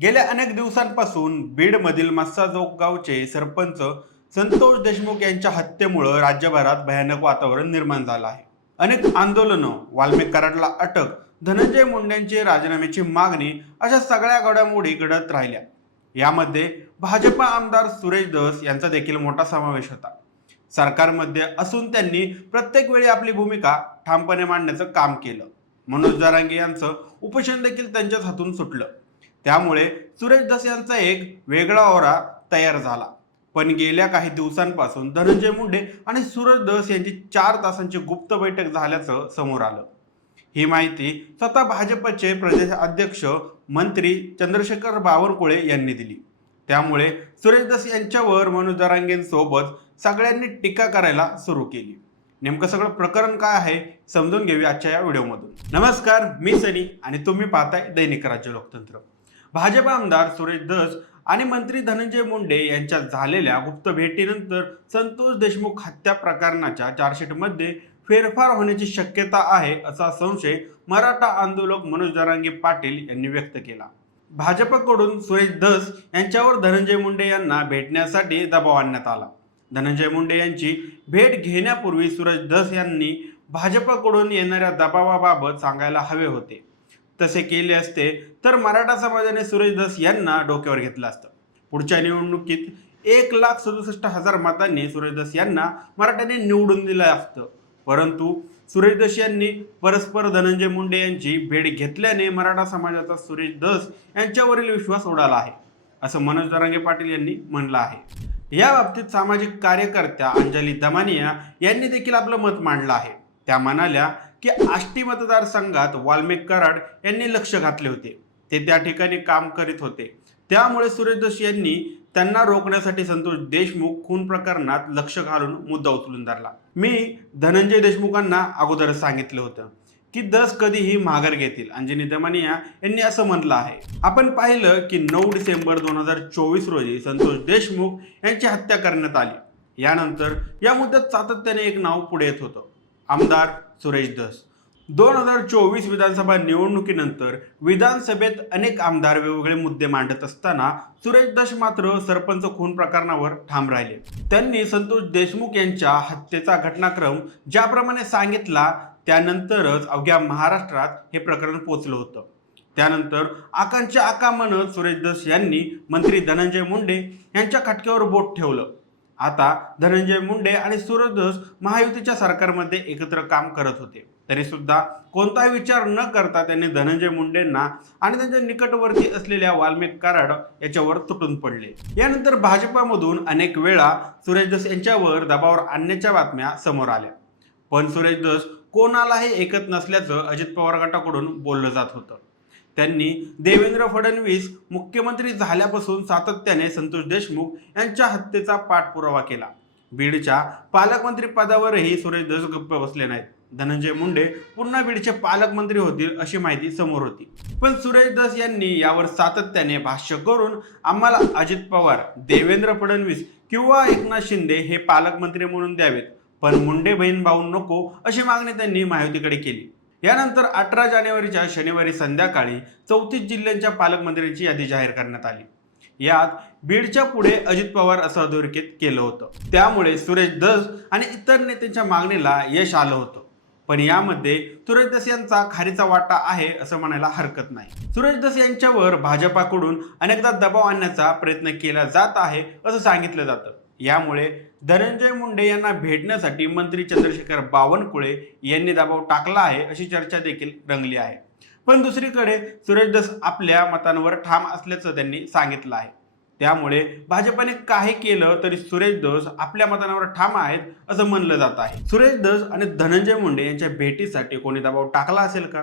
गेल्या अनेक दिवसांपासून बीडमधील मस्साजोग गावचे सरपंच संतोष देशमुख यांच्या हत्येमुळं राज्यभरात भयानक वातावरण निर्माण झालं आहे. अनेक आंदोलनं वाल्मिक कराडला अटक धनंजय मुंडेंची राजीनाम्याची मागणी अशा सगळ्या घडामोडी घडत राहिल्या. यामध्ये भाजपा आमदार सुरेश दस यांचा देखील मोठा समावेश होता. सरकारमध्ये असून त्यांनी प्रत्येक वेळी आपली भूमिका ठामपणे मांडण्याचं काम केलं. मनोज जरांगे यांचं उपोषण देखील त्यांच्याच हातून सुटलं. त्यामुळे सुरेश दस यांचा एक वेगळा ओरा तयार झाला. पण गेल्या काही दिवसांपासून धनंजय मुंडे आणि सुरेश दस यांची चार तासांची गुप्त बैठक झाल्याचं समोर आलं. ही माहिती स्वतः भाजपचे प्रदेश अध्यक्ष मंत्री चंद्रशेखर बावनकुळे यांनी दिली. त्यामुळे सुरेश दस यांच्यावर मनोज दरांगेंसोबत सगळ्यांनी टीका करायला सुरू केली. नेमकं सगळं प्रकरण काय आहे समजून घेऊया आजच्या या व्हिडिओमधून. नमस्कार मी सनी आणि तुम्ही पाहताय दैनिक राज्य लोकतंत्र. भाजप आमदार सुरेश दस आणि मंत्री धनंजय मुंडे यांच्या झालेल्या गुप्त भेटीनंतर संतोष देशमुख हत्या प्रकरणाच्या चार्जशीटमध्ये फेरफार होण्याची शक्यता आहे असा संशय मराठा आंदोलक मनोज दरांगे पाटील यांनी व्यक्त केला. भाजपकडून सुरेश दस यांच्यावर धनंजय मुंडे यांना भेटण्यासाठी दबाव आणण्यात आला. धनंजय मुंडे यांची भेट घेण्यापूर्वी सुरेश दस यांनी भाजपकडून येणाऱ्या दबावाबाबत सांगायला हवे होते. तसे केले असते तर मराठा समाजाने सुरेश दास यांना डोक्यावर घेतलं असतं. पुढच्या निवडणुकीत एक लाख सदुसष्ट हजार मतांनी सुरेश यांना मराठ्याने निवडून दिलं असतं. परंतु सुरेश यांनी परस्पर धनंजय मुंडे यांची भेट घेतल्याने मराठा समाजाचा सुरेश धस यांच्यावरील विश्वास उडाला आहे असं मनोज दरांगे पाटील यांनी म्हणलं आहे. या बाबतीत सामाजिक कार्यकर्त्या अंजली दमानिया यांनी देखील आपलं मत मांडलं आहे. त्या म्हणाल्या की आष्टी मतदारसंघात वाल्मिक कराड यांनी लक्ष घातले होते. ते त्या ठिकाणी काम करीत होते. त्यामुळे सुरेश जोशी यांनी त्यांना रोखण्यासाठी संतोष देशमुख खून प्रकरणात लक्ष घालून मुद्दा उचलून धरला. मी धनंजय देशमुखांना अगोदरच सांगितलं होतं की दस कधीही माघार घेतील. अंजनी दमानिया यांनी असं म्हटलं आहे. आपण पाहिलं की नऊ डिसेंबर दोन हजार चोवीस रोजी संतोष देशमुख यांची हत्या करण्यात आली. यानंतर या मुद्द्यात सातत्याने एक नाव पुढे येत होतं. आमदार सुरेश दस दोन हजार चोवीस विधानसभा निवडणुकीनंतर विधानसभेत अनेक आमदार वेगवेगळे मुद्दे मांडत असताना सुरेश दश मात्र सरपंच खून प्रकरणावर ठाम राहिले. त्यांनी संतोष देशमुख यांच्या हत्येचा घटनाक्रम ज्याप्रमाणे सांगितला त्यानंतरच अवघ्या महाराष्ट्रात हे प्रकरण पोचलं होतं. त्यानंतर आकांच्या आकामनं सुरेश धस यांनी मंत्री धनंजय मुंडे यांच्या खटक्यावर बोट ठेवलं. आता धनंजय मुंडे आणि सूरजस महायुतीच्या सरकारमध्ये एकत्र काम करत होते. तरी सुद्धा कोणताही विचार न करता त्यांनी धनंजय मुंडेंना आणि त्यांच्या निकटवर्ती असलेल्या वाल्मिक कराड याच्यावर तुटून पडले. यानंतर भाजपामधून अनेक वेळा सुरेश दस यांच्यावर दबावर आणण्याच्या बातम्या समोर आल्या. पण सुरेश दस कोणालाही ऐकत नसल्याचं अजित पवार गटाकडून बोललं जात होतं. त्यांनी देवेंद्र फडणवीस मुख्यमंत्री झाल्यापासून सातत्याने संतोष देशमुख यांच्या हत्येचा पाठपुरावा केला. बीडच्या पालकमंत्री पदावरही सुरेश धस गप्प बसले नाहीत. धनंजय मुंडे पुन्हा बीडचे पालकमंत्री होतील अशी माहिती समोर होती. पण सुरेश धस यांनी यावर सातत्याने भाष्य करून आम्हाला अजित पवार देवेंद्र फडणवीस किंवा एकनाथ शिंदे हे पालकमंत्री म्हणून द्यावेत. पण मुंडे बहीण भाऊ नको अशी मागणी त्यांनी महायुतीकडे केली. यानंतर अठरा जानेवारीच्या शनिवारी संध्याकाळी चौतीस जिल्ह्यांच्या पालकमंत्र्यांची यादी जाहीर करण्यात आली. यात बीडच्या पुढे अजित पवार असं अधोरेखित केलं होतं. त्यामुळे सुरेश दस आणि इतर नेत्यांच्या मागणीला यश आलं होतं. पण यामध्ये सुरेश दस यांचा खारीचा वाटा आहे असं म्हणायला हरकत नाही. सुरेश दस यांच्यावर भाजपाकडून अनेकदा दबाव आणण्याचा प्रयत्न केला जात आहे असं सांगितलं जातं. यामुळे धनंजय मुंडे यांना भेटण्यासाठी मंत्री चंद्रशेखर बावनकुळे यांनी दबाव टाकला आहे अशी चर्चा देखील रंगली आहे. पण दुसरीकडे सुरेश दस आपल्या मतांवर ठाम असल्याचं त्यांनी सांगितलं आहे. त्यामुळे भाजपने काही केलं तरी सुरेश दस आपल्या मतांवर ठाम आहेत असं म्हणलं जात आहे. सुरेश दस आणि धनंजय मुंडे यांच्या भेटीसाठी कोणी दबाव टाकला असेल का?